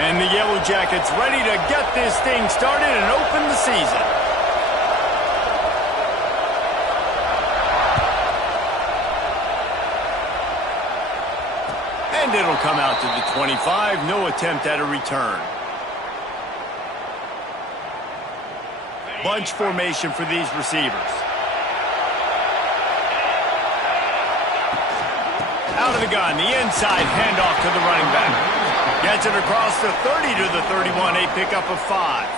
And the Yellow Jackets ready to get this thing started and open the season. And it'll come out to the 25. No attempt at a return. Bunch formation for these receivers. Out of the gun, the inside handoff to the running back. Gets it across the 30 to the 31, a pickup of 5.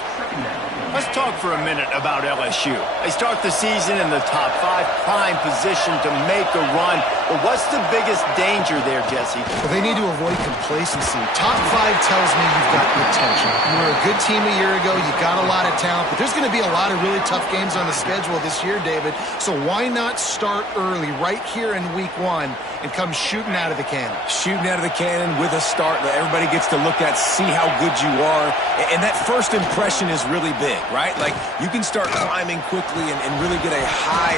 Let's talk for a minute about LSU. They start the season in the top 5, prime position to make a run. But what's the biggest danger there, Jesse? Well, they need to avoid complacency. Top 5 tells me you've got potential. You were a good team a year ago. You got a lot of talent. But there's going to be a lot of really tough games on the schedule this year, David. So why not start early right here in week 1 and come shooting out of the cannon? Shooting out of the cannon with a start that everybody gets to look at, see how good you are. And that first impression is really big, right? Like, you can start climbing quickly and really get a high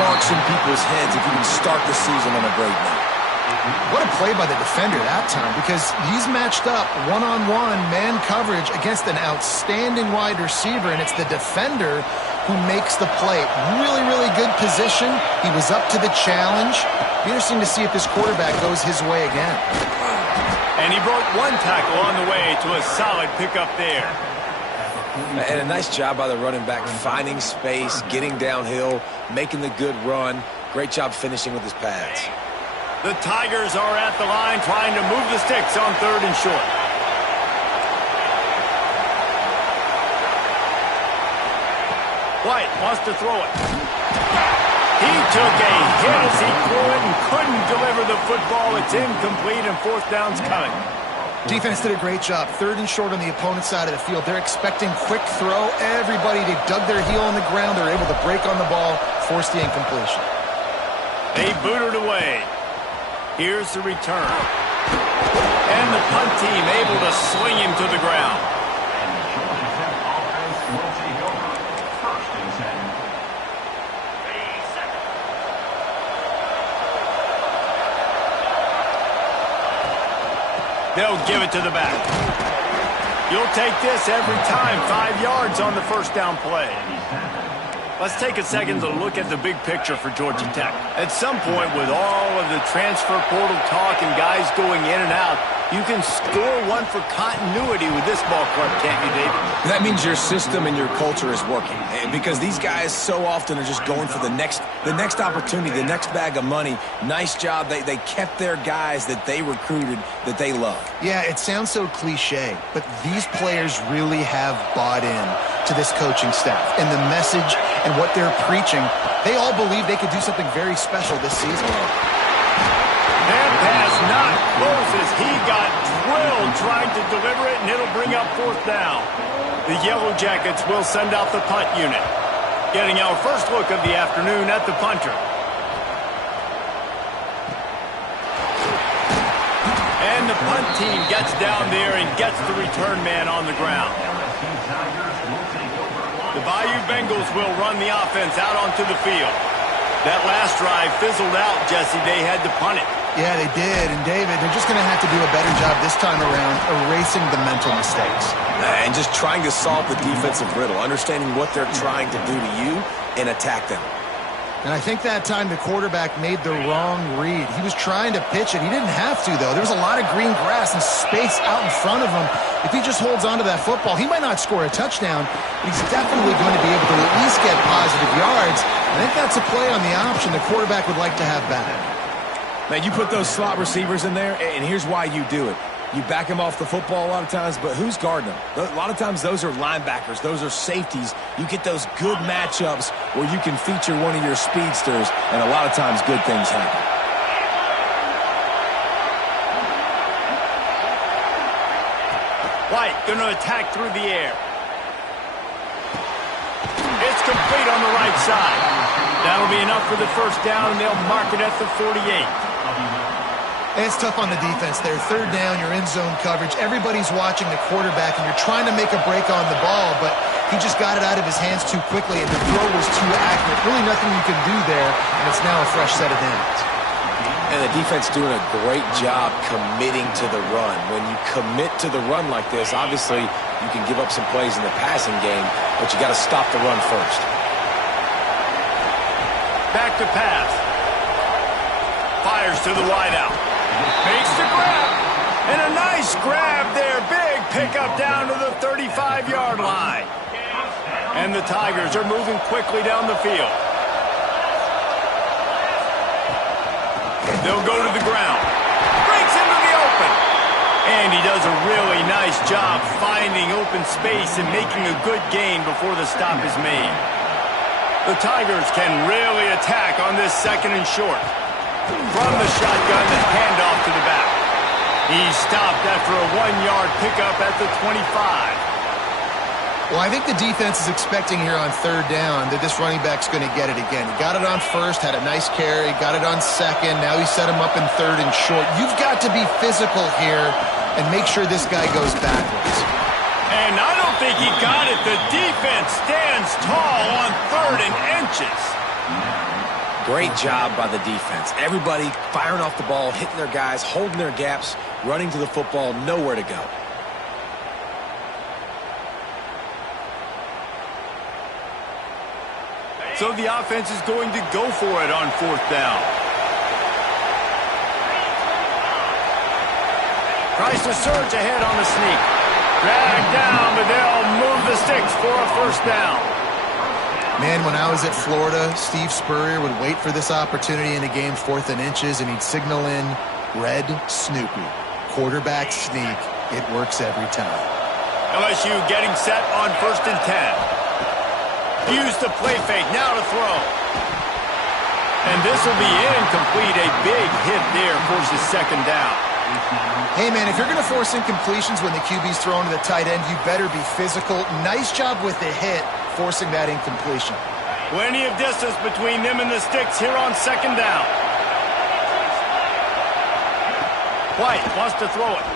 marks in people's heads if you can start the season on a great note. What a play by the defender that time, because he's matched up one-on-one man coverage against an outstanding wide receiver, and it's the defender who makes the play. Really, really good position. He was up to the challenge. Be interesting to see if this quarterback goes his way again. And he broke one tackle on the way to a solid pickup there. And a nice job by the running back, finding space, getting downhill, making the good run. Great job finishing with his pads. The Tigers are at the line trying to move the sticks on 3rd and short. White wants to throw it. He took a hit as he threw it and couldn't deliver the football. It's incomplete and 4th down's coming. Defense did a great job. 3rd and short on the opponent's side of the field. They're expecting quick throw. Everybody, they dug their heel on the ground. They're able to break on the ball, force the incompletion. They booted away. Here's the return. And the punt team able to sling him to the ground. They'll give it to the back. You'll take this every time. 5 yards on the 1st down play. Let's take a second to look at the big picture for Georgia Tech. At some point, with all of the transfer portal talk and guys going in and out, you can score one for continuity with this ball club, can't you, David? That means your system and your culture is working. Because these guys so often are just going for the next opportunity, the next bag of money. Nice job. They kept their guys that they recruited, that they love. Yeah, it sounds so cliche, but these players really have bought in to this coaching staff and the message and what they're preaching. They all believe they could do something very special this season. That pass not close as he got drilled trying to deliver it, and it'll bring up 4th down. The Yellow Jackets will send out the punt unit. Getting our first look of the afternoon at the punter. And the punt team gets down there and gets the return man on the ground. The Bayou Bengals will run the offense out onto the field. That last drive fizzled out, Jesse. They had to punt it. Yeah, they did. And, David, they're just going to have to do a better job this time around erasing the mental mistakes. And just trying to solve the defensive riddle, understanding what they're trying to do to you and attack them. And I think that time the quarterback made the wrong read. He was trying to pitch it. He didn't have to, though. There was a lot of green grass and space out in front of him. If he just holds on to that football, he might not score a touchdown, but he's definitely going to be able to at least get positive yards. I think that's a play on the option the quarterback would like to have back. Man, you put those slot receivers in there, and here's why you do it. You back them off the football a lot of times, but who's guarding them? A lot of times those are linebackers. Those are safeties. You get those good matchups where you can feature one of your speedsters, and a lot of times good things happen. White going to attack through the air. It's complete on the right side. That'll be enough for the 1st down, and they'll mark it at the 48. It's tough on the defense there. 3rd down, you're in zone coverage. Everybody's watching the quarterback, and you're trying to make a break on the ball, but he just got it out of his hands too quickly, and the throw was too accurate. Really nothing you can do there, and it's now a fresh set of downs. And the defense doing a great job committing to the run. When you commit to the run like this, obviously you can give up some plays in the passing game, but you got to stop the run first. Back to pass. Fires to the wideout. Makes the grab. And a nice grab there. Big pickup down to the 35-yard line. And the Tigers are moving quickly down the field. They'll go to the ground. Breaks into the open. And he does a really nice job finding open space and making a good gain before the stop is made. The Tigers can really attack on this 2nd and short. From the shotgun, the handoff to the back. He's stopped after a 1-yard pickup at the 25. Well, I think the defense is expecting here on 3rd down that this running back's going to get it again. He got it on 1st, had a nice carry, got it on 2nd. Now he set him up in 3rd and short. You've got to be physical here and make sure this guy goes backwards. And I don't think he got it. The defense stands tall on 3rd and inches. Great job by the defense. Everybody firing off the ball, hitting their guys, holding their gaps, running to the football, nowhere to go. So the offense is going to go for it on 4th down. Tries to surge ahead on the sneak. Dragged down, but they'll move the sticks for a 1st down. Man, when I was at Florida, Steve Spurrier would wait for this opportunity in a game 4th and inches, and he'd signal in Red Snoopy. Quarterback sneak. It works every time. LSU getting set on 1st and 10. Use the play fake, now to throw. And this will be incomplete. A big hit there forces 2nd down. Hey, man, if you're going to force incompletions when the QB's throwing to the tight end, you better be physical. Nice job with the hit, forcing that incompletion. Plenty of distance between them and the sticks here on 2nd down. White wants to throw it.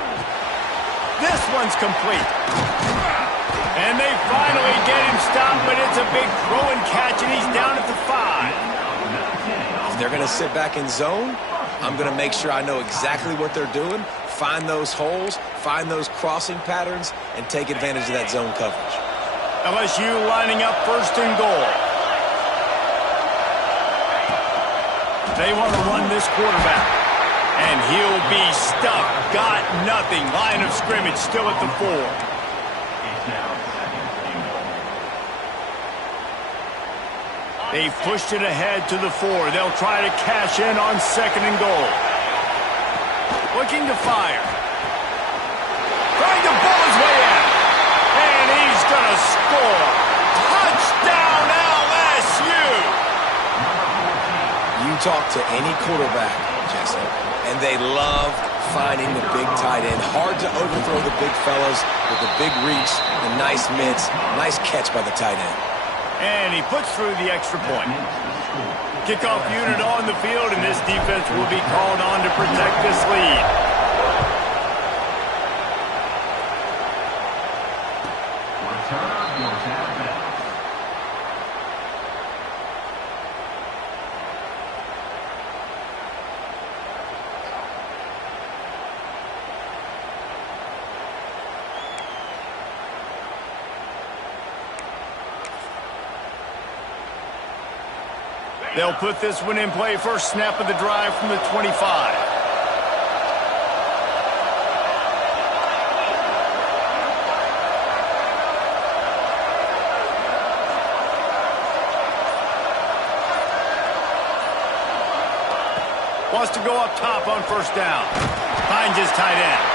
This one's complete. And they finally get him stopped, but it's a big throw and catch, and he's down at the 5. If they're going to sit back in zone, I'm going to make sure I know exactly what they're doing, find those holes, find those crossing patterns, and take advantage of that zone coverage. LSU lining up 1st and goal. They want to run this quarterback. And he'll be stuck. Got nothing. Line of scrimmage still at the 4. They've pushed it ahead to the 4. They'll try to cash in on 2nd and goal. Looking to fire. Trying to pull his way in. And he's going to score. Touchdown, LSU! You talk to any quarterback, Jesse, and they love finding the big tight end. Hard to overthrow the big fellas with the big reach, the nice mitts, nice catch by the tight end. And he puts through the extra point. Kickoff unit on the field, and this defense will be called on to protect this lead. They'll put this one in play. First snap of the drive from the 25. Wants to go up top on 1st down. Finds his tight end.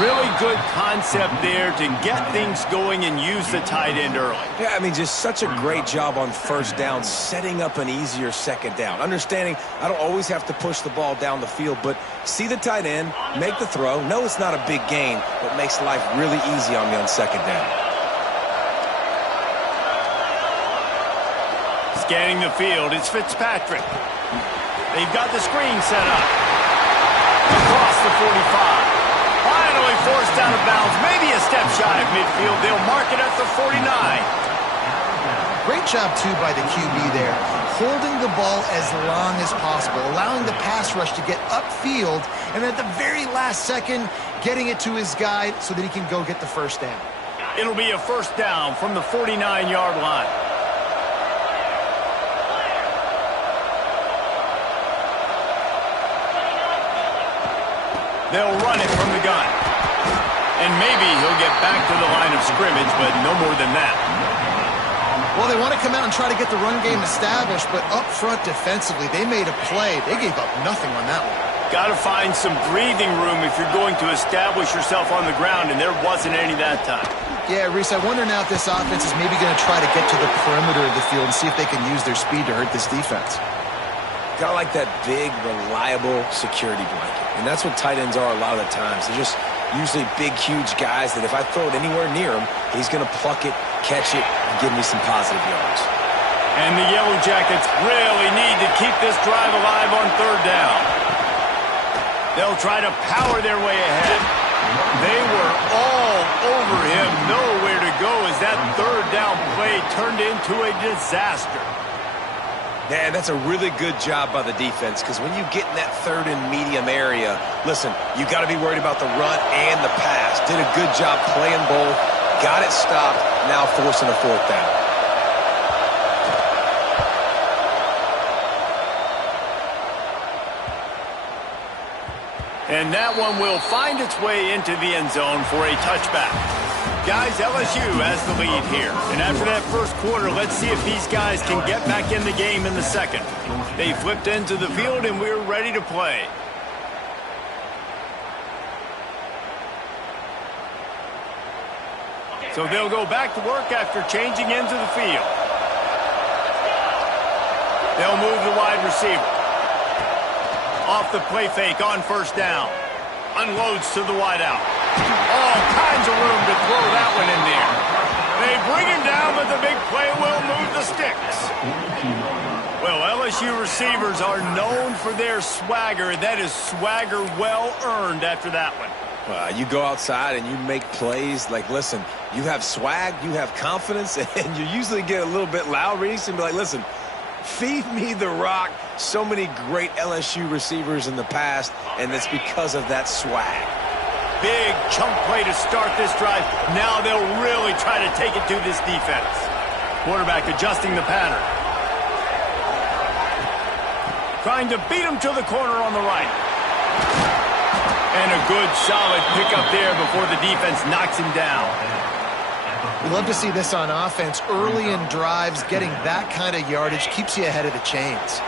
Really good concept there to get things going and use the tight end early. Yeah, I mean, just such a great job on 1st down, setting up an easier 2nd down. Understanding I don't always have to push the ball down the field, but see the tight end, make the throw. No, it's not a big gain, but makes life really easy on me on 2nd down. Scanning the field, it's Fitzpatrick. They've got the screen set up. Across the 45. Finally forced out of bounds. Maybe a step shy of midfield. They'll mark it at the 49. Great job, too, by the QB there, holding the ball as long as possible, allowing the pass rush to get upfield, and at the very last second, getting it to his guy so that he can go get the first down. It'll be a first down from the 49-yard line. They'll run it from the gun. And maybe he'll get back to the line of scrimmage, but no more than that. Well, they want to come out and try to get the run game established, but up front defensively, they made a play. They gave up nothing on that one. Got to find some breathing room if you're going to establish yourself on the ground, and there wasn't any that time. Yeah, Reese, I wonder now if this offense is maybe going to try to get to the perimeter of the field and see if they can use their speed to hurt this defense. Got like that big, reliable security blanket. And that's what tight ends are a lot of the times. They're just usually big, huge guys that if I throw it anywhere near him, he's going to pluck it, catch it, and give me some positive yards. And the Yellow Jackets really need to keep this drive alive on third down. They'll try to power their way ahead. They were all over him, nowhere to go as that third down play turned into a disaster. Man, that's a really good job by the defense because when you get in that third and medium area, listen, you got to be worried about the run and the pass. Did a good job playing both, got it stopped, now forcing a fourth down. And that one will find its way into the end zone for a touchback. Guys, LSU has the lead here. And after that first quarter, let's see if these guys can get back in the game in the second. They flipped into the field, and we're ready to play. So they'll go back to work after changing into the field. They'll move the wide receiver. Off the play fake on first down. Unloads to the wideout. All kinds of room to throw that one in there. They bring him down, but the big play will move the sticks. Well, LSU receivers are known for their swagger. That is swagger well earned after that one. You go outside and you make plays. Like, listen, you have swag, you have confidence, and you usually get a little bit loud, Reese, and be like, listen, feed me the rock. So many great LSU receivers in the past, and it's because of that swag. Big chunk play to start this drive. Now they'll really try to take it to this defense. Quarterback adjusting the pattern. Trying to beat him to the corner on the right. And a good solid pickup there before the defense knocks him down. We love to see this on offense. Early in drives, getting that kind of yardage keeps you ahead of the chains.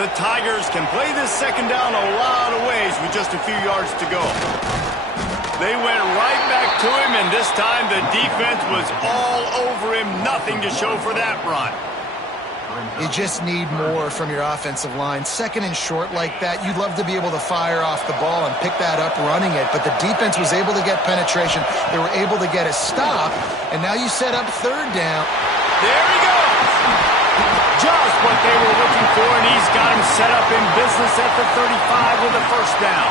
The Tigers can play this second down a lot of ways with just a few yards to go. They went right back to him, and this time the defense was all over him. Nothing to show for that run. You just need more from your offensive line. Second and short like that, you'd love to be able to fire off the ball and pick that up running it, but the defense was able to get penetration. They were able to get a stop, and now you set up third down. There he goes. Just what they were looking for, and he's got him set up in business at the 35 with a first down.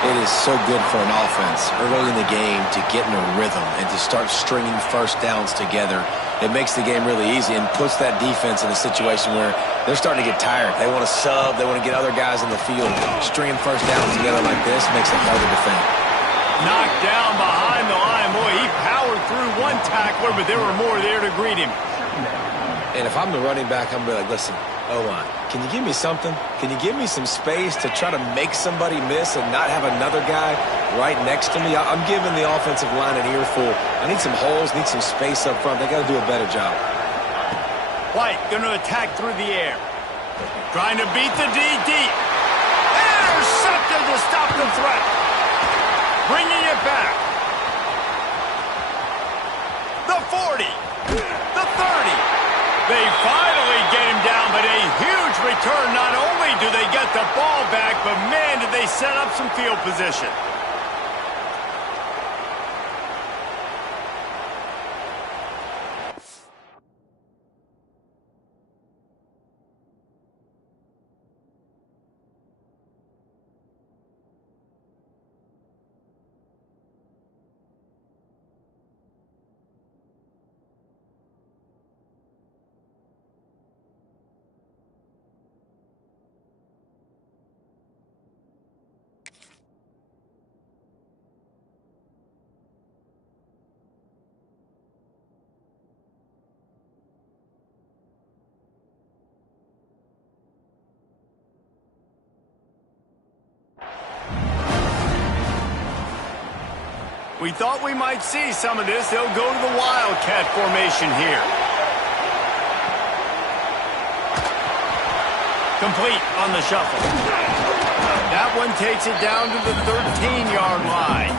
It is so good for an offense early in the game to get in a rhythm and to start stringing first downs together. It makes the game really easy and puts that defense in a situation where they're starting to get tired. They want to sub. They want to get other guys in the field. Stringing first downs together like this makes it harder to defend. Knocked down behind the line. Boy, he powered through one tackler, but there were more there to greet him. And if I'm the running back, I'm going to be like, listen, O-line, can you give me something? Can you give me some space to try to make somebody miss and not have another guy right next to me? I'm giving the offensive line an earful. I need some holes, need some space up front. They got to do a better job. White going to attack through the air. Trying to beat the D deep. Intercepted to stop the threat. Bringing it back. The 40. The 30. They finally get him down, but a huge return. Not only do they get the ball back, but man, did they set up some field position. We thought we might see some of this. They'll go to the Wildcat formation here. Complete on the shuffle. That one takes it down to the 13-yard line.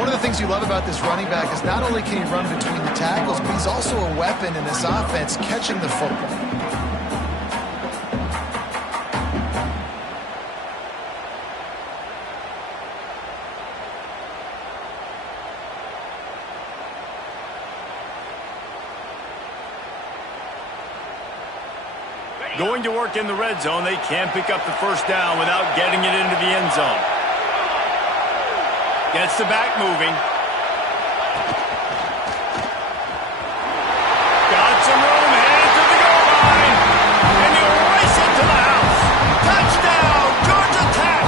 One of the things you love about this running back is not only can he run between the tackles, but he's also a weapon in this offense catching the football. Going to work in the red zone, they can't pick up the first down without getting it into the end zone. Gets the back moving. Got some room, headed to the goal line. And he'll race it to the house. Touchdown, Georgia Tech.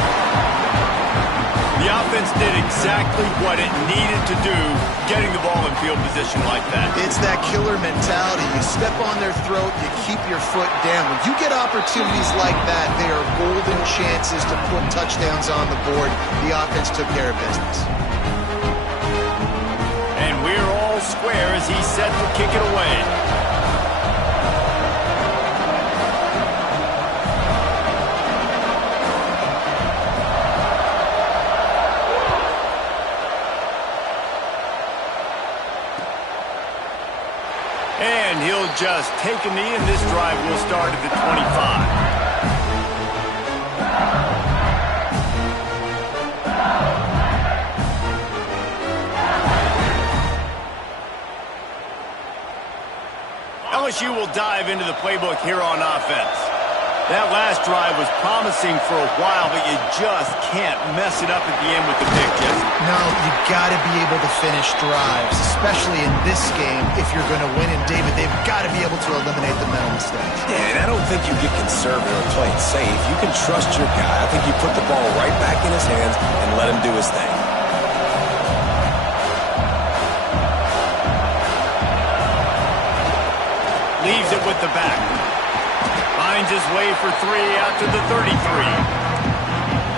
The offense did exactly what it needed to do, getting the ball in field position like that. It's that killer mentality. You step on their throat, you keep your foot down. When you get opportunities like that, they are golden chances to put touchdowns on the board. The offense took care of business. And we're all square as he's set to kick it away. And he'll just take a knee, and this drive will start at the 25. LSU will dive into the playbook here on offense. That last drive was promising for a while, but you just can't mess it up at the end with the pick, Jesse. No, you got to be able to finish drives, especially in this game if you're going to win. And, David, they've got to be able to eliminate the mental mistakes. Yeah, and I don't think you get conservative or play it safe. You can trust your guy. I think you put the ball right back in his hands and let him do his thing. Leaves it with the back. Finds his way for 3 out to the 33.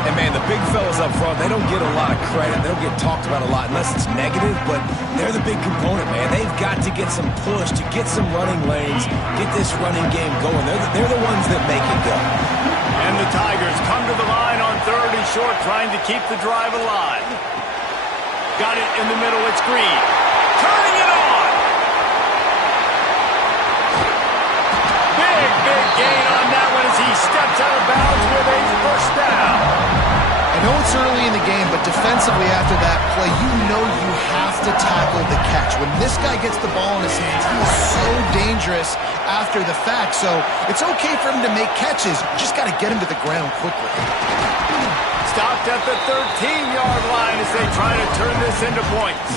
And, man, the big fellas up front, they don't get a lot of credit. They don't get talked about a lot unless it's negative, but they're the big component, man. They've got to get some push, to get some running lanes, get this running game going. They're the ones that make it go. And the Tigers come to the line on 3rd and short, trying to keep the drive alive. Got it in the middle. It's Green. Turning it on. Big gain on that one as he steps out of bounds with a first down. I know it's early in the game, but defensively after that play, you know you have to tackle the catch. When this guy gets the ball in his hands, he is so dangerous after the fact. So it's okay for him to make catches. You just got to get him to the ground quickly. Stopped at the 13-yard line as they try to turn this into points.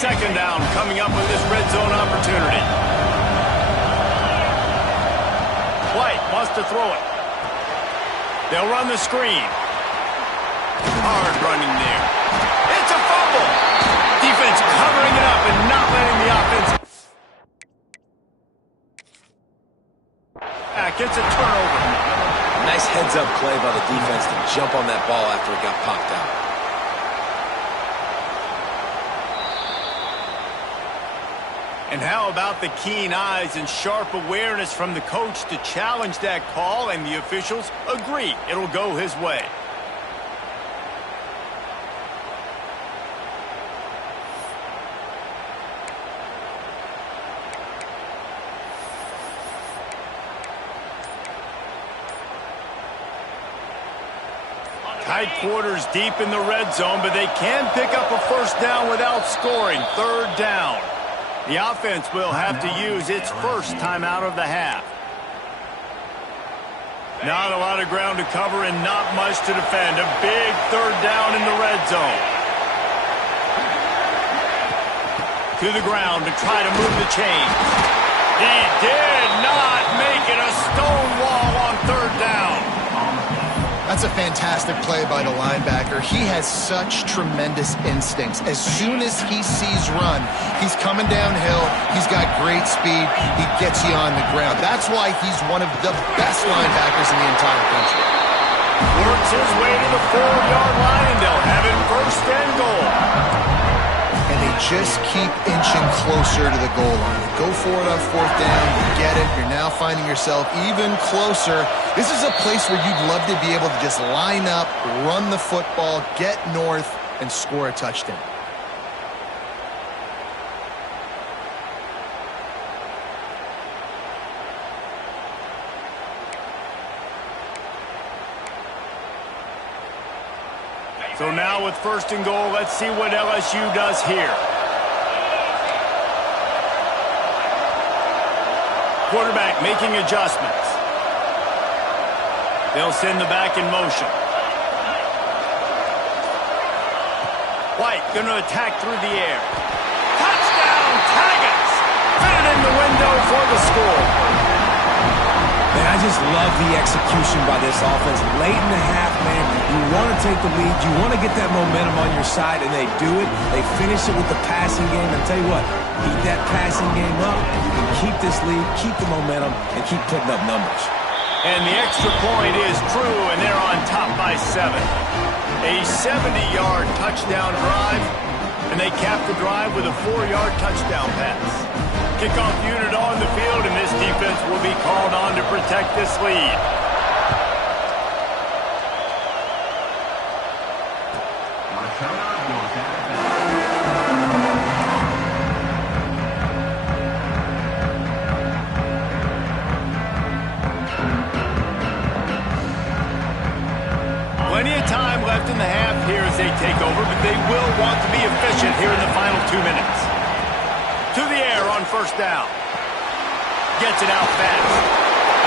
Second down coming up with this red zone opportunity. White wants to throw it. They'll run the screen. Hard running there. It's a fumble. Defense covering it up and not letting the offense. Gets a turnover. Nice heads-up play by the defense to jump on that ball after it got popped out. And how about the keen eyes and sharp awareness from the coach to challenge that call, and the officials agree it'll go his way. Tight quarters deep in the red zone, but they can pick up a first down without scoring. 3rd down. The offense will have to use its first timeout of the half. Not a lot of ground to cover and not much to defend. A big 3rd down in the red zone. To the ground to try to move the chains. He did not make it. A stone wall on 3rd down. That's That's a fantastic play by the linebacker. He has such tremendous instincts. As soon as he sees run, he's coming downhill. He's got great speed. He gets you on the ground. That's why he's one of the best linebackers in the entire country. Works his way to the 4-yard line, and they'll have it first and goal. And they just keep inching closer to the goal line. Go for it on fourth down. You get it. You're now finding yourself even closer. This is a place where you'd love to be able to just line up, run the football, get north, and score a touchdown. So now with first and goal, let's see what LSU does here. Quarterback making adjustments. They'll send the back in motion. White going to attack through the air. Touchdown, Tigers! Fit it in the window for the score. Man, I just love the execution by this offense. Late in the half, man, you want to take the lead. You want to get that momentum on your side, and they do it. They finish it with the passing game. And tell you what, keep that passing game up. You can keep this lead, keep the momentum, and keep putting up numbers. And the extra point is true, and they're on top by 7. A 70-yard touchdown drive, and they cap the drive with a 4-yard touchdown pass. Kickoff unit on the field, and this defense will be called on to protect this lead. Plenty of time left in the half here as they take over, but they will want to be efficient here in the final 2 minutes. To the air on first down. Gets it out fast.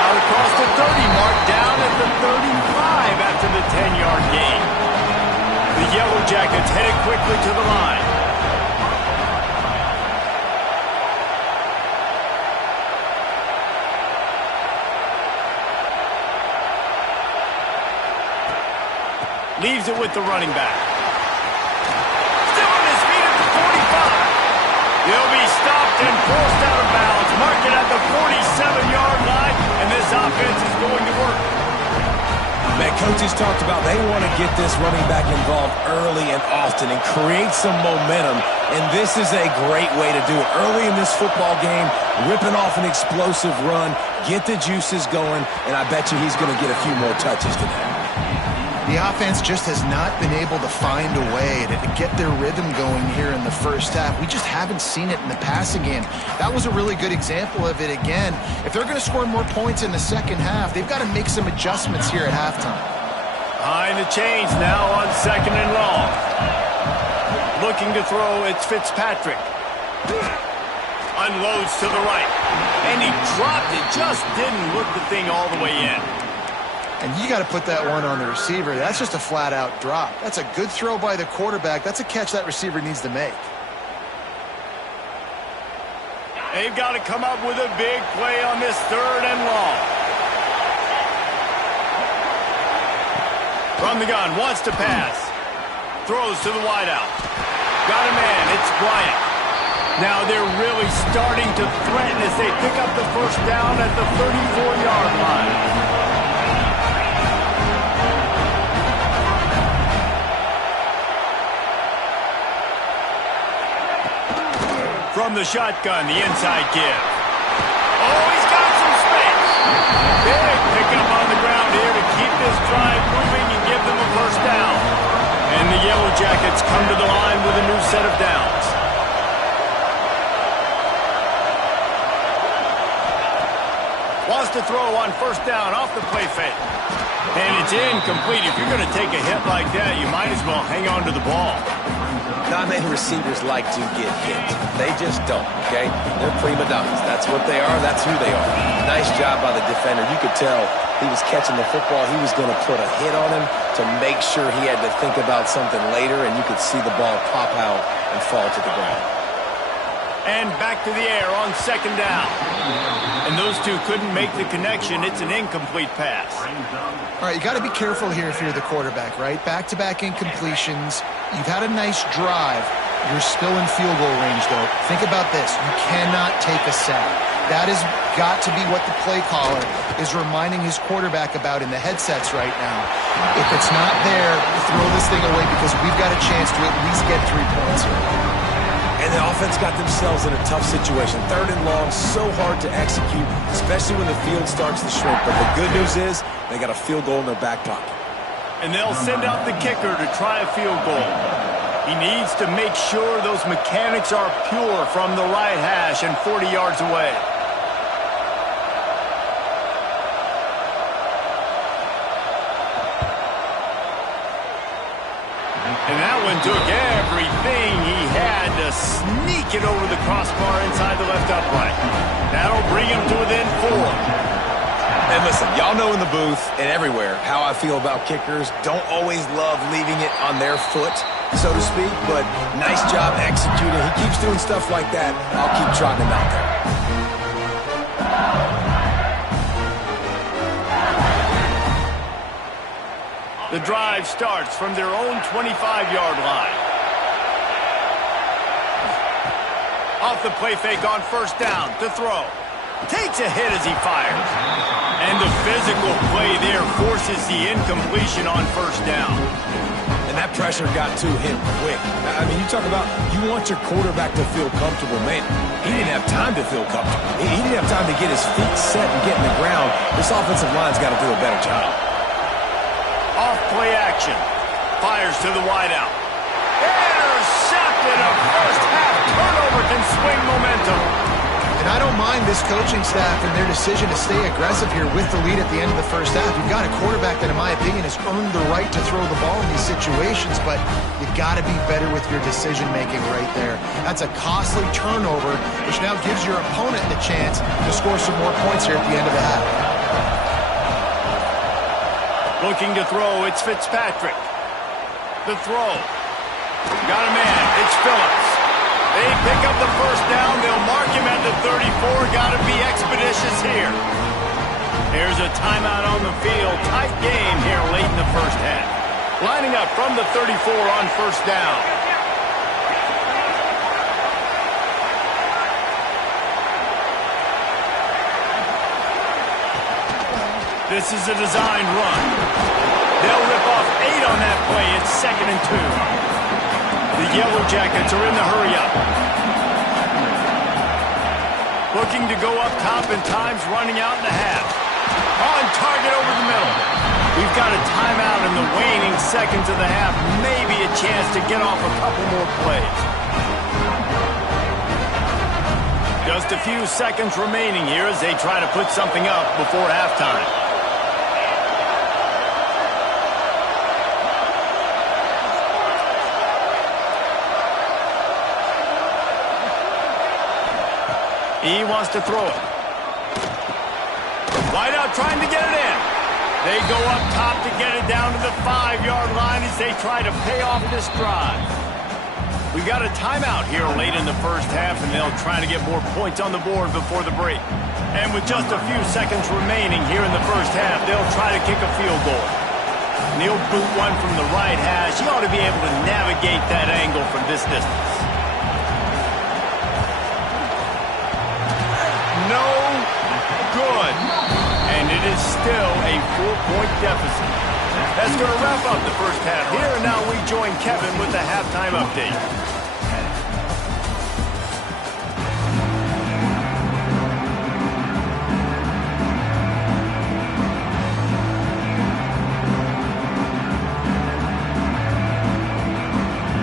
Out across the 30 mark, down at the 35 after the 10-yard gain. The Yellow Jackets headed quickly to the line. Leaves it with the running back. Still on his feet at the 45. He'll be stopped and forced out of bounds. Mark it at the 47-yard line, and this offense is going to work. Man, coaches talked about they want to get this running back involved early and often and create some momentum, and this is a great way to do it. Early in this football game, ripping off an explosive run, get the juices going, and I bet you he's going to get a few more touches today. The offense just has not been able to find a way to get their rhythm going here in the first half. We just haven't seen it in the passing game. That was a really good example of it again. If they're going to score more points in the second half, they've got to make some adjustments here at halftime. Behind the chains now on second and long. Looking to throw, it's Fitzpatrick. Unloads to the right. And he dropped it, just didn't look the thing all the way in. And you got to put that one on the receiver. That's just a flat-out drop. That's a good throw by the quarterback. That's a catch that receiver needs to make. They've got to come up with a big play on this third and long. From the gun, wants to pass. Throws to the wideout. Got a man, it's Bryant. Now they're really starting to threaten as they pick up the first down at the 34-yard line. From the shotgun, the inside give. Oh, he's got some space. Big pickup on the ground here to keep this drive moving and give them a first down. And the Yellow Jackets come to the line with a new set of downs. Wants to throw on first down off the play fake. And it's incomplete. If you're going to take a hit like that, you might as well hang on to the ball. Not many receivers like to get hit. They just don't, okay? They're prima donnas. That's what they are. That's who they are. Nice job by the defender. You could tell he was catching the football. He was going to put a hit on him to make sure he had to think about something later, and you could see the ball pop out and fall to the ground. And back to the air on second down. And those two couldn't make the connection. It's an incomplete pass. All right, you got to be careful here if you're the quarterback, right? Back-to-back incompletions. You've had a nice drive. You're still in field goal range, though. Think about this. You cannot take a sack. That has got to be what the play caller is reminding his quarterback about in the headsets right now. If it's not there, throw this thing away because we've got a chance to at least get 3 points here. And the offense got themselves in a tough situation. 3rd and long, so hard to execute, especially when the field starts to shrink. But the good news is they got a field goal in their back pocket. And they'll send out the kicker to try a field goal. He needs to make sure those mechanics are pure from the right hash and 40 yards away. And that one took everything he had to sneak it over the crossbar inside the left upright. That'll bring him to within 4. And listen, y'all know in the booth and everywhere how I feel about kickers. Don't always love leaving it on their foot, so to speak, but nice job executing. He keeps doing stuff like that. I'll keep trotting him out there. The drive starts from their own 25-yard line. Off the play fake on first down to throw. Takes a hit as he fires. And the physical play there forces the incompletion on first down. And that pressure got to him quick. I mean, you talk about you want your quarterback to feel comfortable. Man, he didn't have time to feel comfortable. He didn't have time to get his feet set and get in the ground. This offensive line's got to do a better job. Off play action. Fires to the wideout. Intercepted. A first half turnover can swing momentum. And I don't mind this coaching staff and their decision to stay aggressive here with the lead at the end of the first half. You've got a quarterback that, in my opinion, has earned the right to throw the ball in these situations, but you've got to be better with your decision-making right there. That's a costly turnover, which now gives your opponent the chance to score some more points here at the end of the half. Looking to throw, it's Fitzpatrick. The throw. Got a man, it's Phillips. They pick up the first down. They'll mark him at the 34. Got to be expeditious here. Here's a timeout on the field. Tight game here late in the first half. Lining up from the 34 on first down. This is a designed run. They'll rip off 8 on that play. It's 2nd and 2. The Yellow Jackets are in the hurry-up. Looking to go up top, and time's running out in the half. On target over the middle. We've got a timeout in the waning seconds of the half. Maybe a chance to get off a couple more plays. Just a few seconds remaining here as they try to put something up before halftime. He wants to throw it. Wideout trying to get it in. They go up top to get it down to the 5-yard line as they try to pay off this drive. We've got a timeout here late in the first half, and they'll try to get more points on the board before the break. And with just a few seconds remaining here in the first half, they'll try to kick a field goal. And he'll boot one from the right hash. He ought to be able to navigate that angle from this distance. No good. And it is still a 4-point deficit. That's going to wrap up the first half here. And now we join Kevin with the halftime update.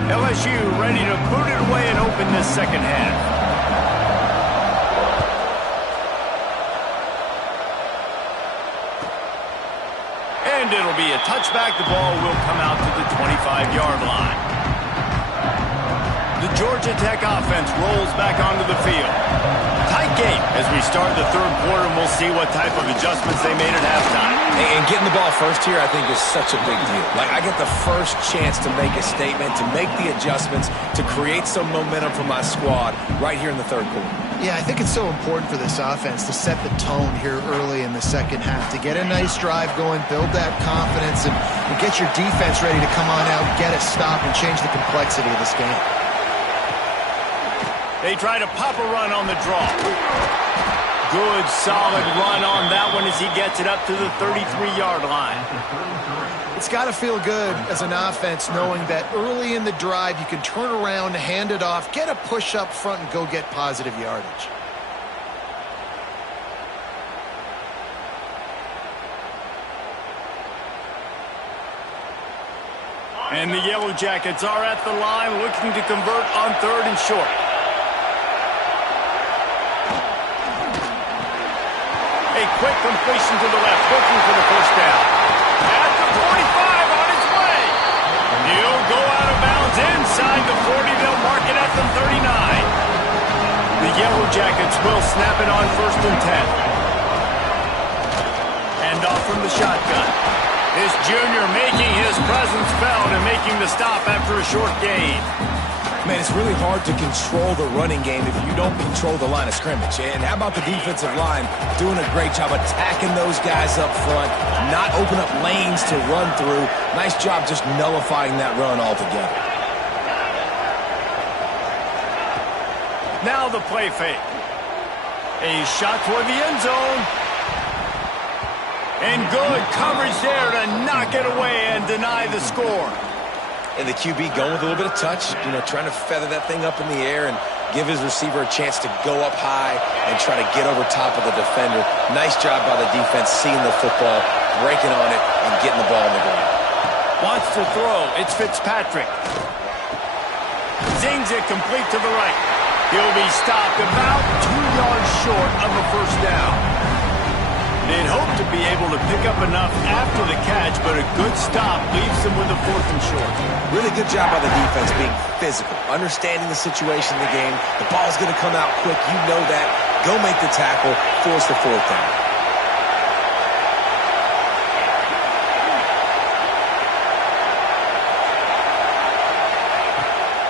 LSU ready to boot it away and open this second half. And it'll be a touchback. The ball will come out to the 25-yard line. The Georgia Tech offense rolls back onto the field. Tight game as we start the third quarter, and we'll see what type of adjustments they made at halftime. And getting the ball first here, I think, is such a big deal. Like, I get the first chance to make a statement, to make the adjustments, to create some momentum for my squad right here in the third quarter. Yeah, I think it's so important for this offense to set the tone here early in the second half, to get a nice drive going, build that confidence, and get your defense ready to come on out, get a stop, and change the complexity of this game. They try to pop a run on the draw. Good, solid run on that one as he gets it up to the 33-yard line. It's got to feel good as an offense knowing that early in the drive you can turn around, hand it off, get a push up front, and go get positive yardage. And the Yellow Jackets are at the line looking to convert on 3rd and short. A quick completion to the left, looking for the first down. At the 45 on its way. He'll go out of bounds inside the 40. They'll mark it at the 39. The Yellow Jackets will snap it on 1st and 10. And off from the shotgun. This junior making his presence felt and making the stop after a short gain. Man, it's really hard to control the running game if you don't control the line of scrimmage. And how about the defensive line doing a great job attacking those guys up front, not open up lanes to run through. Nice job just nullifying that run altogether. Now the play fake. A shot toward the end zone. And good coverage there to knock it away and deny the score. And the QB going with a little bit of touch, trying to feather that thing up in the air and give his receiver a chance to go up high and try to get over top of the defender. Nice job by the defense seeing the football, breaking on it, and getting the ball on the ground. Wants to throw. It's Fitzpatrick. Zings it complete to the right. He'll be stopped about 2 yards short of the first down. They'd hope to be able to pick up enough after the catch, but a good stop leaves them with a 4th and short. Really good job by the defense being physical, understanding the situation in the game. The ball's going to come out quick. You know that. Go make the tackle, force the 4th down.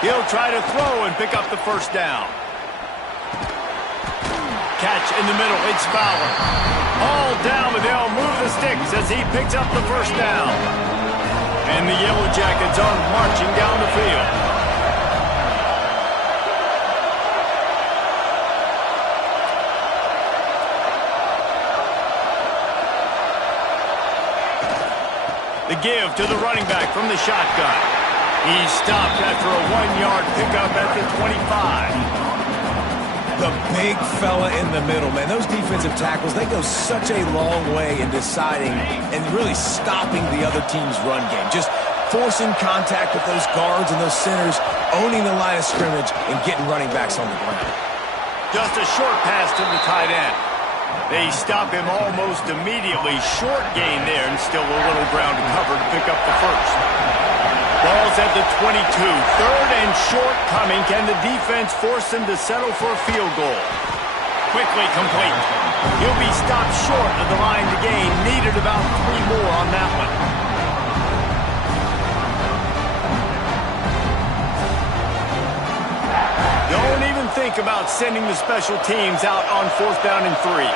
He'll try to throw and pick up the first down. Catch in the middle. It's Fowler. All down, but they'll move the sticks as he picks up the first down. And the Yellow Jackets are marching down the field. The give to the running back from the shotgun. He stopped after a 1-yard pickup at the 25. The big fella in the middle, man. Those defensive tackles, they go such a long way in deciding and really stopping the other team's run game. Just forcing contact with those guards and those centers, owning the line of scrimmage, and getting running backs on the ground. Just a short pass to the tight end. They stop him almost immediately. Short gain there, and still a little ground to cover to pick up the first. Ball's at the 22. 3rd and short coming. Can the defense force them to settle for a field goal? Quickly complete. He'll be stopped short of the line to gain. Needed about 3 more on that one. Don't even think about sending the special teams out on 4th down and 3.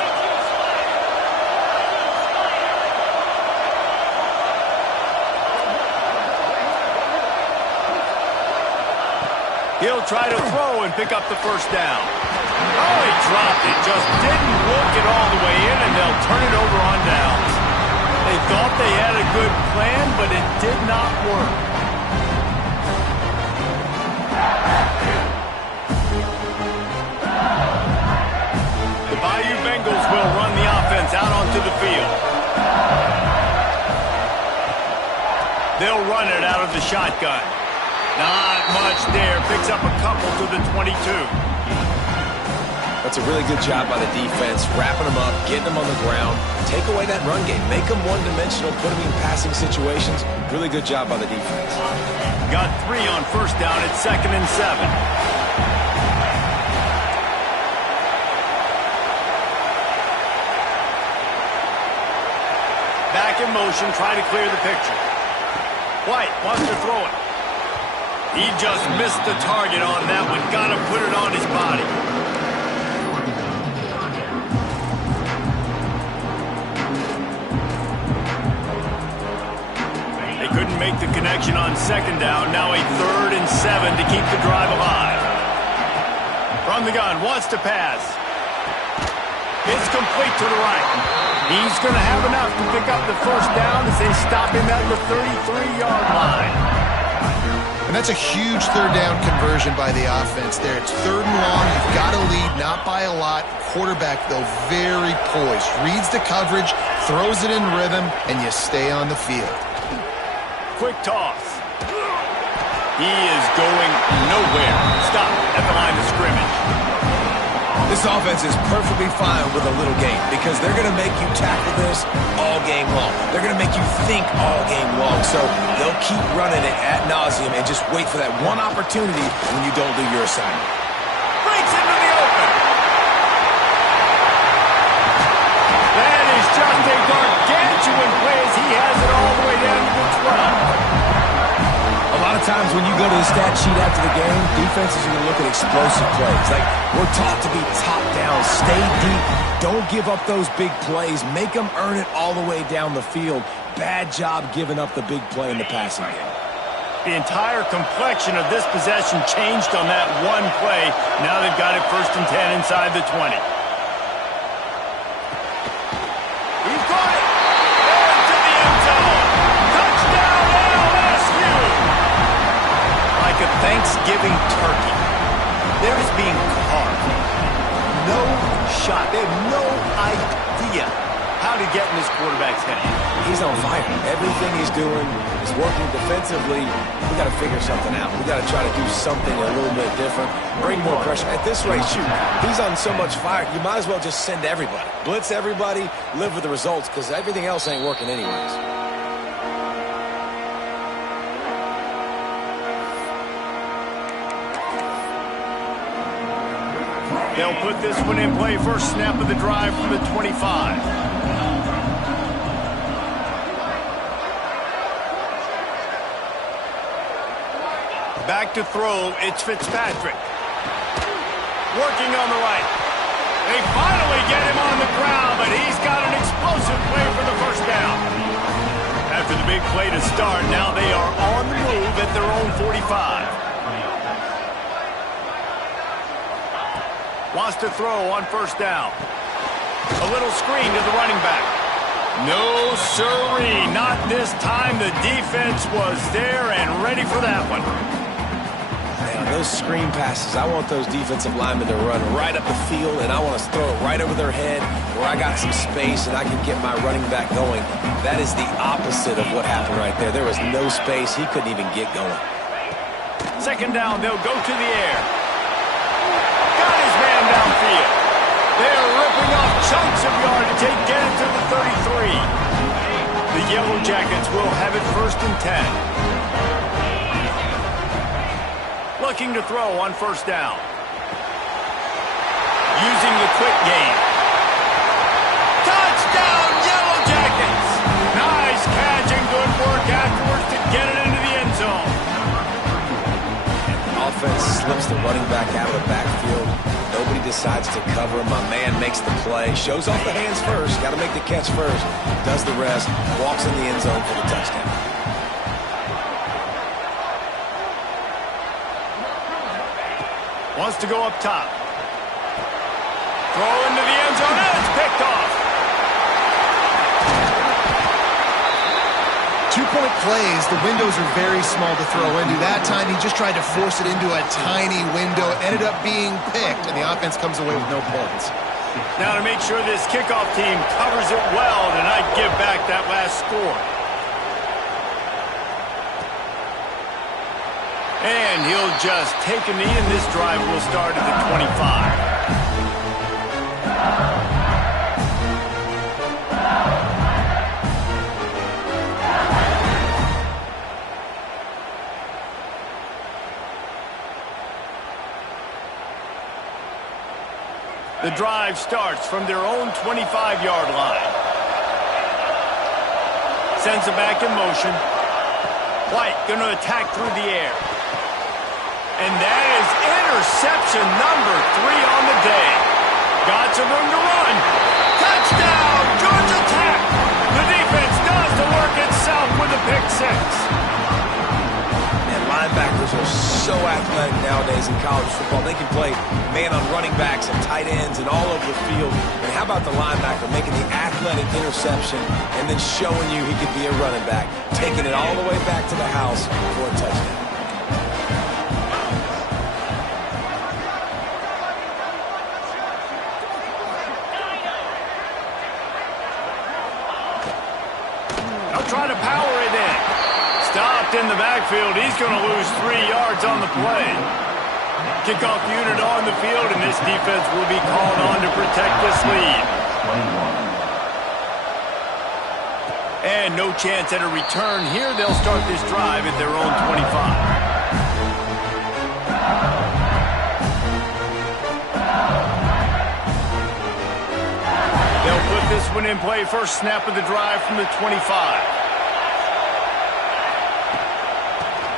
He'll try to throw and pick up the first down. Oh, he dropped it. Just didn't work it all the way in, and they'll turn it over on downs. They thought they had a good plan, but it did not work. The Bayou Bengals will run the offense out onto the field. They'll run it out of the shotgun. Not much there. Picks up a couple to the 22. That's a really good job by the defense, wrapping them up, getting them on the ground. Take away that run game. Make them one-dimensional, put them in passing situations. Really good job by the defense. Got 3 on first down at 2nd and 7. Back in motion, try to clear the picture. White wants to throw it. He just missed the target on that one. Got to put it on his body. make the connection on second down. Now a 3rd and 7 to keep the drive alive. From the gun, wants to pass. It's complete to the right. He's going to have enough to pick up the first down as they stop him at the 33-yard line. And that's a huge 3rd down conversion by the offense there. It's 3rd and long. You've got to lead, not by a lot. Quarterback, though, very poised. Reads the coverage, throws it in rhythm, and you stay on the field. Quick toss. He is going nowhere. Stop at the line of scrimmage. This offense is perfectly fine with a little game because they're going to make you tackle this all game long. They're going to make you think all game long. So they'll keep running it ad nauseum and just wait for that one opportunity when you don't do your assignment. Breaks into the open. That is just a gargantuan play as he has it all the way down to the 12. A lot of times when you go to the stat sheet after the game, defenses are going to look at explosive plays. Like, we're taught to be top down, stay deep, don't give up those big plays, make them earn it all the way down the field. Bad job giving up the big play in the passing game. The entire complexion of this possession changed on that one play. Now they've got it 1st and 10 inside the 20. He's got it. Into the end zone. Touchdown LSU. Like a Thanksgiving turkey. There is being carved. No shot. They have no idea how to get in this quarterback's head. He's on fire. Everything he's doing is working defensively. We got to figure something out. We got to try to do something a little bit different. Bring more pressure. At this rate, shoot, he's on so much fire, you might as well just send everybody. Blitz everybody, live with the results, because everything else ain't working anyways. They'll put this one in play. First snap of the drive from the 25. Back to throw, it's Fitzpatrick. Working on the right. They finally get him on the ground, but he's got an explosive play for the first down. After the big play to start, now they are on the move at their own 45. Wants to throw on first down. A little screen to the running back. No siree, not this time. The defense was there and ready for that one. Man, those screen passes, I want those defensive linemen to run right up the field, and I want to throw it right over their head where I got some space and I can get my running back going. That is the opposite of what happened right there. There was no space. He couldn't even get going. Second down, they'll go to the air. Got his man downfield. They're ripping off chunks of yardage. They get it to the 33. The Yellow Jackets will have it 1st and 10. Looking to throw on first down. Using the quick game. Touchdown, Yellow Jackets! Nice catch and good work afterwards to get it into the end zone. Offense slips the running back out of the backfield. Nobody decides to cover him. My man makes the play. Shows off the hands first. Got to make the catch first. Does the rest. Walks in the end zone for the touchdown. Wants to go up top. Throw into the end zone. And it's picked off. 2-point plays, the windows are very small to throw into. That time, he just tried to force it into a tiny window. It ended up being picked, and the offense comes away with no points. Now to make sure this kickoff team covers it well to not give back that last score. And he'll just take a knee, and this drive will start at the 25. The drive starts from their own 25-yard line. Sends it back in motion. White going to attack through the air. And that is interception number 3 on the day. Got some room to run. Touchdown, Georgia Tech. The defense does the work itself with a pick 6. guys in college football. They can play man on running backs and tight ends and all over the field. And how about the linebacker making the athletic interception and then showing you he could be a running back, taking it all the way back to the house for a touchdown. Try to power it in. Stopped in the backfield. He's going to lose 3 yards on the play. Kickoff unit on the field, and this defense will be called on to protect this lead. And no chance at a return here. They'll start this drive at their own 25. They'll put this one in play. First snap of the drive from the 25.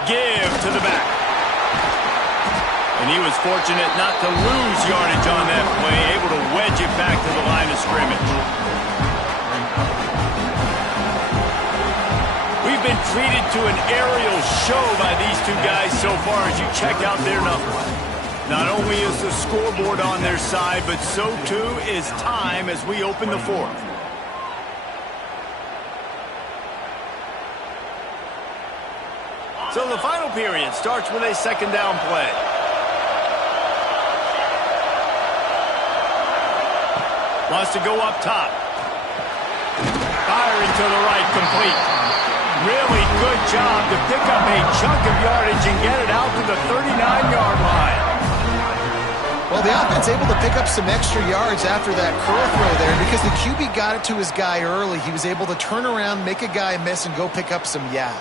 Give to the back. And he was fortunate not to lose yardage on that play, able to wedge it back to the line of scrimmage. We've been treated to an aerial show by these two guys so far as you check out their numbers. Not only is the scoreboard on their side, but so too is time as we open the fourth. So the final period starts with a second down play. Wants to go up top. Firing to the right, complete. Really good job to pick up a chunk of yardage and get it out to the 39-yard line. Well, the offense able to pick up some extra yards after that curl throw there because the QB got it to his guy early. He was able to turn around, make a guy miss, and go pick up some yak.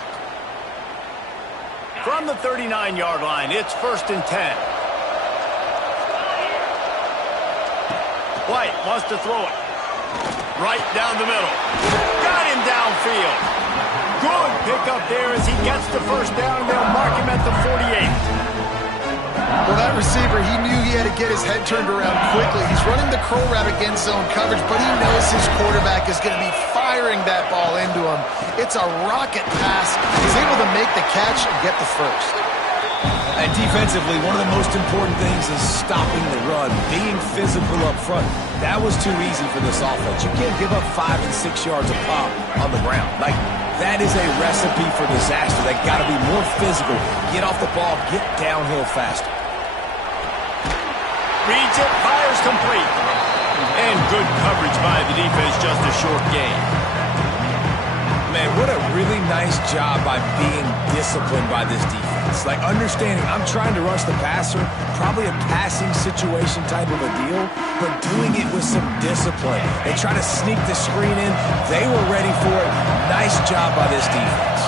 From the 39-yard line, it's 1st and 10. White wants to throw it. Right down the middle. Got him downfield. Good pickup there as he gets the first down. They'll mark him at the 48. Well, that receiver, he knew he had to get his head turned around quickly. He's running the curl route against zone coverage, but he knows his quarterback is going to be firing that ball into him. It's a rocket pass. He's able to make the catch and get the first. And defensively, one of the most important things is stopping the run, being physical up front. That was too easy for this offense. You can't give up 5 and 6 yards a pop on the ground. Like, that is a recipe for disaster. They got to be more physical, get off the ball, get downhill faster. Reads it, fires complete. And good coverage by the defense, just a short gain. Man, what a really nice job by being disciplined by this defense. Like, understanding I'm trying to rush the passer, probably a passing situation type of a deal, but doing it with some discipline. They try to sneak the screen in. They were ready for it. Nice job by this defense.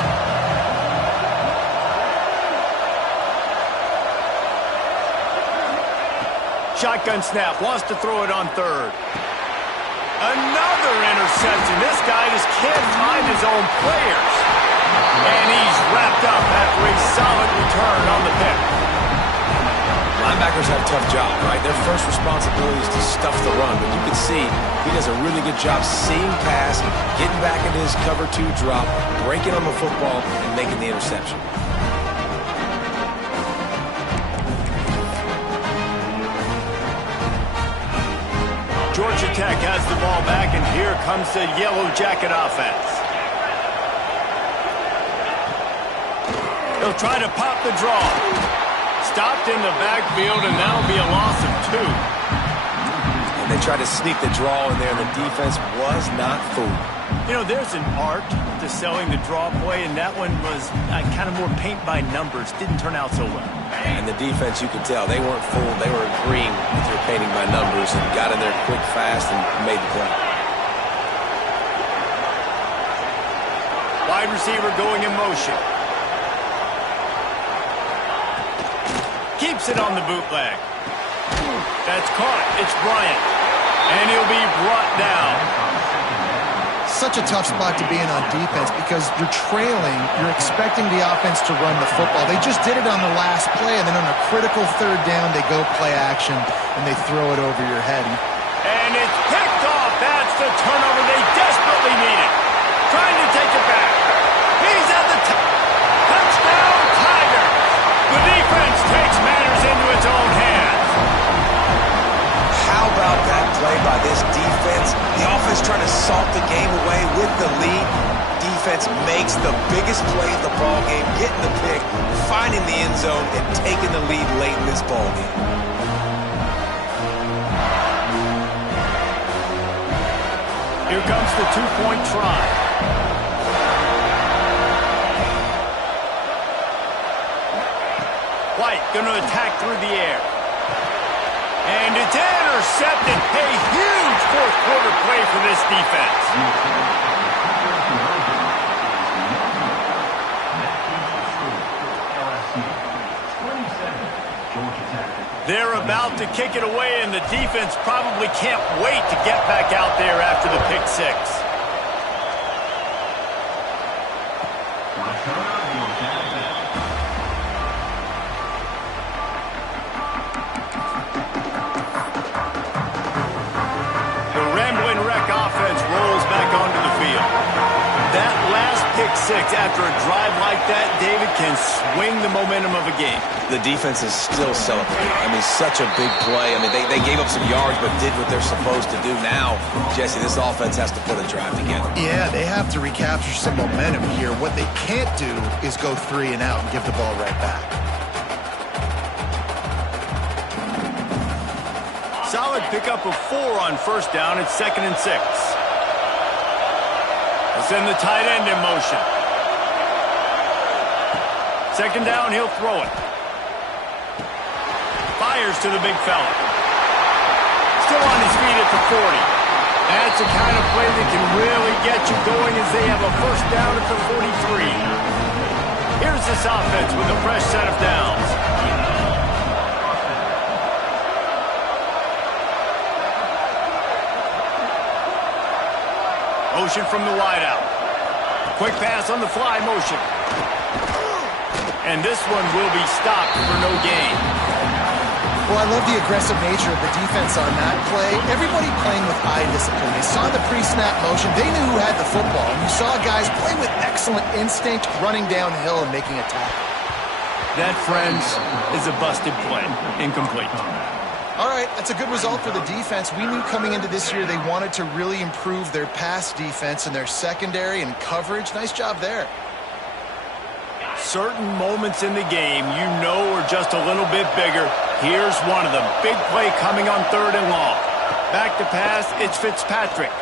Shotgun snap, wants to throw it on 3rd. Another interception. This guy just can't find his own players. And he's wrapped up after a solid return on the pick. Linebackers have a tough job, right? Their first responsibility is to stuff the run, but you can see he does a really good job seeing pass, getting back into his cover 2 drop, breaking on the football, and making the interception. Georgia Tech has the ball back, and here comes the Yellow Jacket offense. He'll try to pop the draw. Stopped in the backfield, and that'll be a loss of 2. And they tried to sneak the draw in there, and the defense was not fooled. You know, there's an art to selling the draw play, and that one was kind of more paint by numbers. Didn't turn out so well. And the defense, you could tell, they weren't fooled. They were agreeing with their painting by numbers and got in there quick, fast, and made the play. Wide receiver going in motion. Keeps it on the bootleg. That's caught. It's Bryant. And he'll be brought down. Such a tough spot to be in on defense because you're trailing, you're expecting the offense to run the football. They just did it on the last play, and then on a critical 3rd down, they go play action, and they throw it over your head. And it's picked off. That's the turnover they desperately needed. Trying to take it back. He's at the touchdown, Tigers. The defense takes matters into its salt the game away with the lead. Defense makes the biggest play of the ball game, getting the pick, finding the end zone, and taking the lead late in this ball game. Here comes the two-point try. White going to attack through the air. And it's intercepted. A huge fourth-quarter play for this defense. They're about to kick it away, and the defense probably can't wait to get back out there after the pick six. The Ramblin' Wreck offense rolls back onto the field. That last pick six after a drive like that, David, can swing the momentum of a game. The defense is still celebrating. I mean, such a big play. I mean, they gave up some yards but did what they're supposed to do. Now, Jesse, this offense has to put a drive together. Yeah, they have to recapture some momentum here. What they can't do is go 3 and out and give the ball right back. Solid pickup of 4 on first down. It's 2nd and 6. They'll send the tight end in motion. 2nd down, he'll throw it. Fires to the big fella. Still on his feet at the 40. That's the kind of play that can really get you going as they have a first down at the 43. Here's this offense with a fresh set of downs. Motion from the wideout. Quick pass on the fly motion. And this one will be stopped for no gain. Well, I love the aggressive nature of the defense on that play. Everybody playing with eye discipline. They saw the pre-snap motion. They knew who had the football. And you saw guys play with excellent instinct, running downhill and making a tackle. That, friends, is a busted play. Incomplete. All right, that's a good result for the defense. We knew coming into this year they wanted to really improve their pass defense and their secondary and coverage. Nice job there. Certain moments in the game you know are just a little bit bigger. Here's one of them. Big play coming on 3rd and long. Back to pass, it's Fitzpatrick.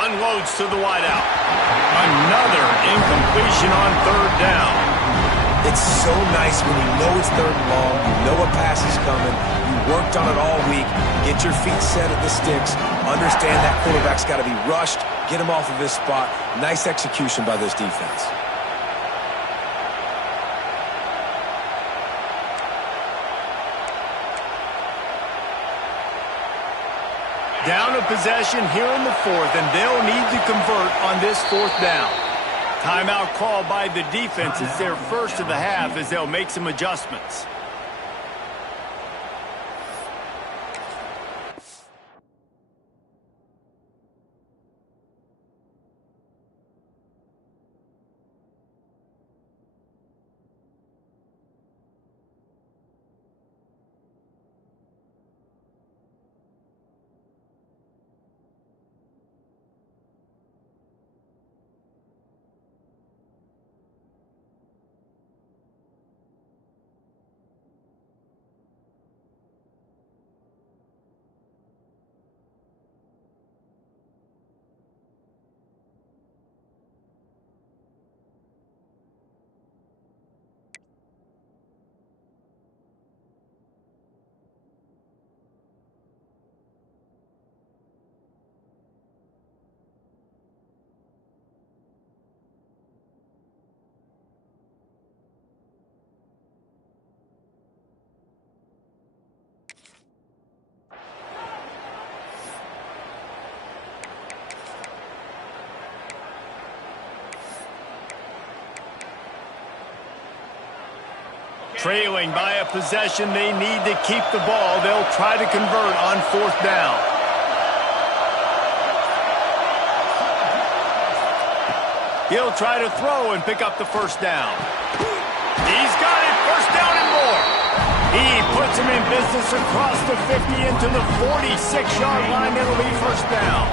Unloads to the wideout. Another incompletion on 3rd down. It's so nice when you know it's 3rd and long, you know a pass is coming, you worked on it all week, get your feet set at the sticks, understand that quarterback's got to be rushed, get him off of his spot. Nice execution by this defense. Down a possession here in the 4th, and they'll need to convert on this 4th down. Timeout called by the defense. It's their first of the half as they'll make some adjustments. Trailing by a possession, they need to keep the ball. They'll try to convert on 4th down. He'll try to throw and pick up the first down. He's got it, first down and more. He puts him in business across the 50 into the 46-yard line. It'll be first down.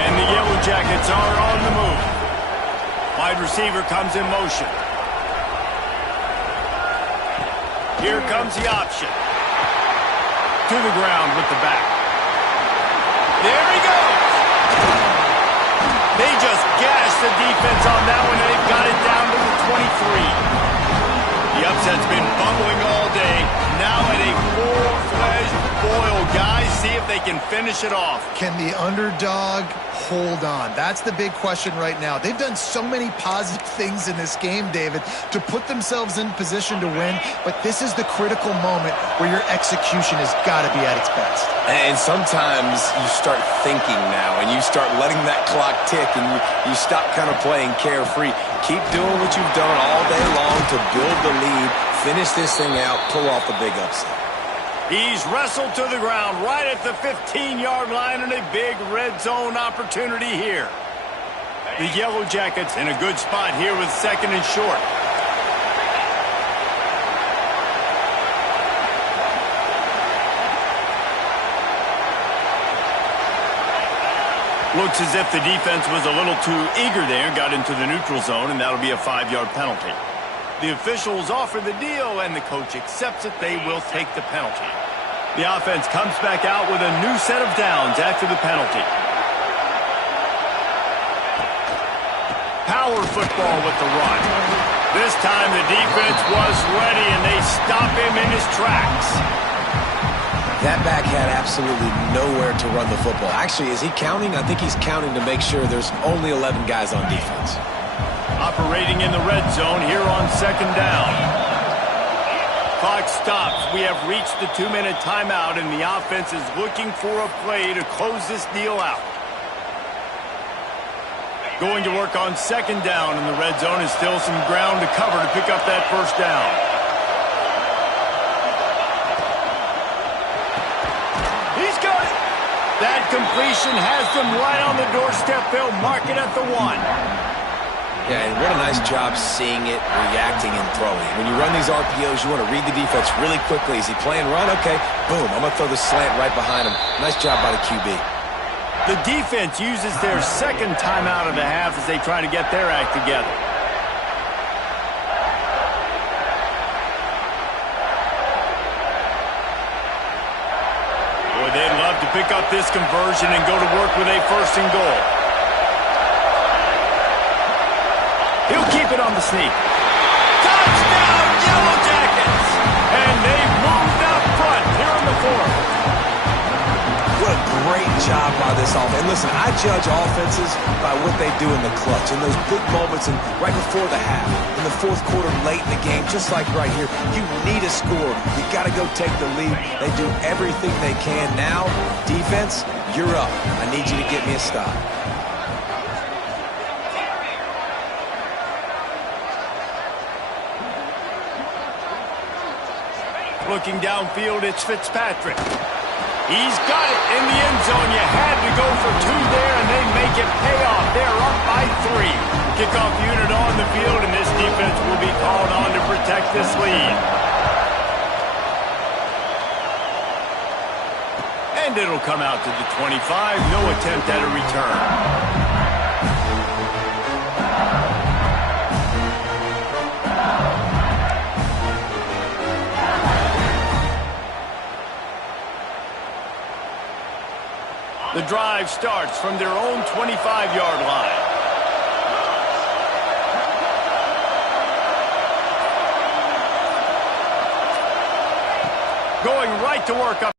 And the Yellow Jackets are on the move. Wide receiver comes in motion. Here comes the option. To the ground with the back. There he goes. They just gashed the defense on that one, and they've got it down to the 23. The upset's been bubbling all day. Now at a full-fledged boil. Guys, see if they can finish it off. Can the underdog hold on? That's the big question right now. They've done so many positive things in this game, David, to put themselves in position to win, but this is the critical moment where your execution has got to be at its best. And sometimes you start thinking now, and you start letting that clock tick, and you stop kind of playing carefree. Keep doing what you've done all day long to build the lead, finish this thing out, pull off the big upset. He's wrestled to the ground right at the 15-yard line, and a big red zone opportunity here. The Yellow Jackets in a good spot here with second and short. Looks as if the defense was a little too eager there, got into the neutral zone, and that'll be a 5-yard penalty. The officials offer the deal, and the coach accepts it. They will take the penalty. The offense comes back out with a new set of downs after the penalty. Power football with the run. This time the defense was ready, and they stop him in his tracks. That back had absolutely nowhere to run the football. Actually, is he counting? I think he's counting to make sure there's only 11 guys on defense. Operating in the red zone here on second down. Clock stops. We have reached the 2-minute timeout, and the offense is looking for a play to close this deal out. Going to work on second down, and the red zone is still some ground to cover to pick up that first down. He's got it. That completion has them right on the doorstep. They'll mark it at the 1. Yeah, and what a nice job seeing it, reacting, and throwing. When you run these RPOs, you want to read the defense really quickly. Is he playing run? Okay, boom, I'm going to throw the slant right behind him. Nice job by the QB. The defense uses their second timeout of the half as they try to get their act together. Boy, they'd love to pick up this conversion and go to work with a first and goal. He'll keep it on the sneak. Touchdown, Yellow Jackets! And they've moved out front here in the fourth. What a great job by this offense. And listen, I judge offenses by what they do in the clutch, in those big moments and right before the half, in the fourth quarter, late in the game, just like right here. You need a score. You got to go take the lead. They do everything they can. Now, defense, you're up. I need you to get me a stop. Looking downfield, it's Fitzpatrick. He's got it in the end zone. You had to go for 2 there, and they make it pay off. They're up by 3. Kickoff unit on the field, and this defense will be called on to protect this lead. And it'll come out to the 25. No attempt at a return. The drive starts from their own 25-yard line. Going right to work up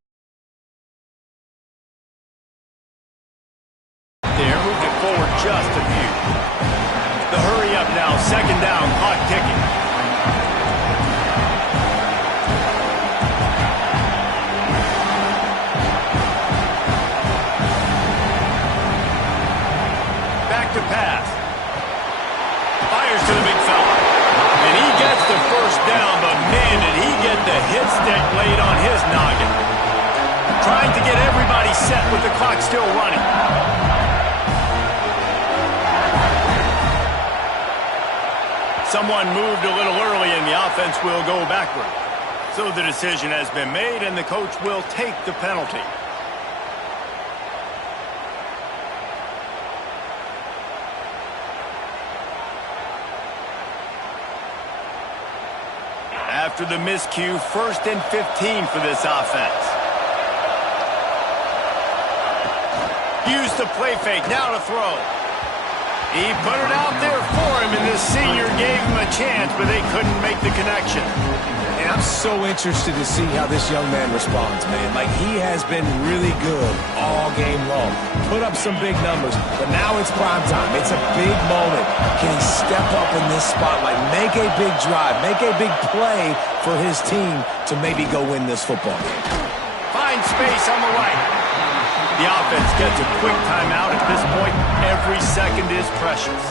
there, moved it forward just a few. The hurry up now, second down, clock ticking. To pass. Fires to the big fella. And he gets the first down, but man, did he get the hit stick laid on his noggin. Trying to get everybody set with the clock still running. Someone moved a little early and the offense will go backward. So the decision has been made and the coach will take the penalty. after the miscue. 1st and 15 for this offense. Use the play fake. Now to throw. He put it out there for him, and the senior gave him a chance, but they couldn't make the connection. And I'm so interested to see how this young man responds, man. Like, he has been really good all game long. Put up some big numbers, but now it's prime time. It's a big moment. Can he step up in this spotlight, make a big drive, make a big play for his team to maybe go win this football game? Find space on the right. The offense gets a quick timeout. At this point, every second is precious.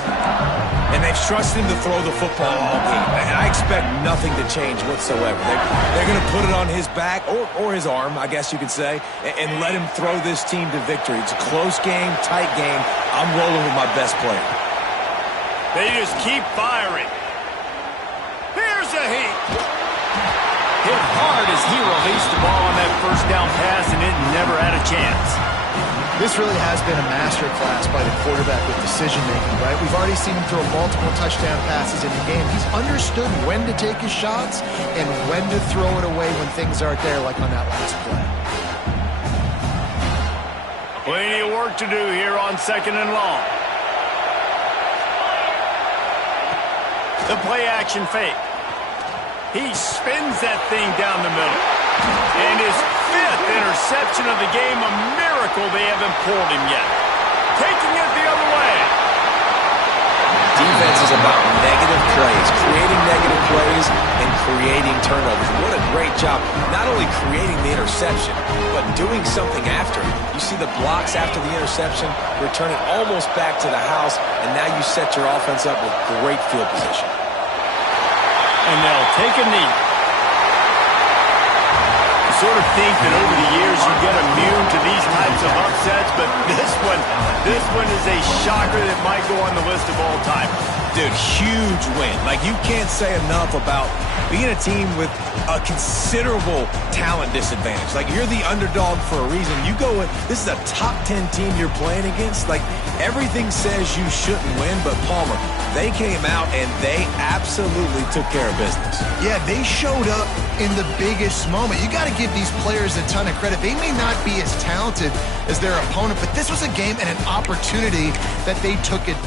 And they've trusted him to throw the football all game. And I expect nothing to change whatsoever. They're going to put it on his back, or his arm, I guess you could say, and let him throw this team to victory. It's a close game, tight game. I'm rolling with my best player. They just keep firing. Here's a heat. Hit hard as he released the ball on that first down pass, and it never had a chance. This really has been a master class by the quarterback with decision-making, right? We've already seen him throw multiple touchdown passes in the game. He's understood when to take his shots and when to throw it away when things aren't there, like on that last play. Plenty of work to do here on 2nd and long. The play-action fake. He spins that thing down the middle. And his 5th interception of the game, a miracle they haven't pulled him yet. Taking it the other way. Defense is about negative plays, creating negative plays and creating turnovers. What a great job, not only creating the interception, but doing something after it. You see the blocks after the interception, return it almost back to the house, and now you set your offense up with great field position. And they'll take a knee. You sort of think that over the years you get immune to these types of upsets, but this one is a shocker that might go on the list of all time. Dude, huge win. Like, you can't say enough about being a team with a considerable talent disadvantage. Like, you're the underdog for a reason. You go in, this is a top 10 team you're playing against. Like, everything says you shouldn't win, but Palmer, they came out and they absolutely took care of business. Yeah, they showed up in the biggest moment. You got to give these players a ton of credit. They may not be as talented as their opponent, but this was a game and an opportunity that they took it